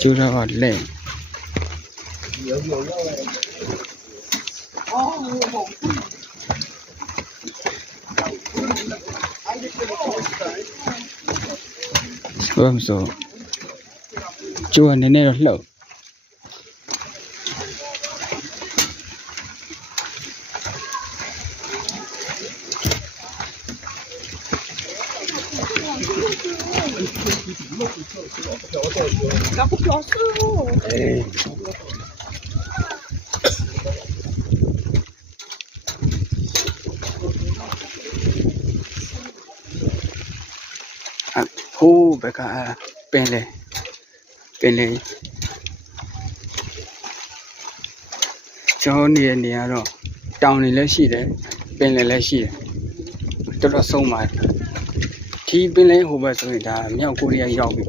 ကျိုးတော့လဲဆိုဆိုကျိုးကနည်းနည်းတော့လှုပ်那不表示哦。ဟိုးဘက်ကပင်လေကျောင်းနေတဲ့နေရာတော့တောင်တွေလည်းရှိတယ်ပင်လေလည်းရှိတယ်တော်တော်ဆုံးပါတယ်ဒီပင်လေဟိုဘက်ဆိုရင်ဒါမြောက်ကိုရီးယားရောက်ပြီ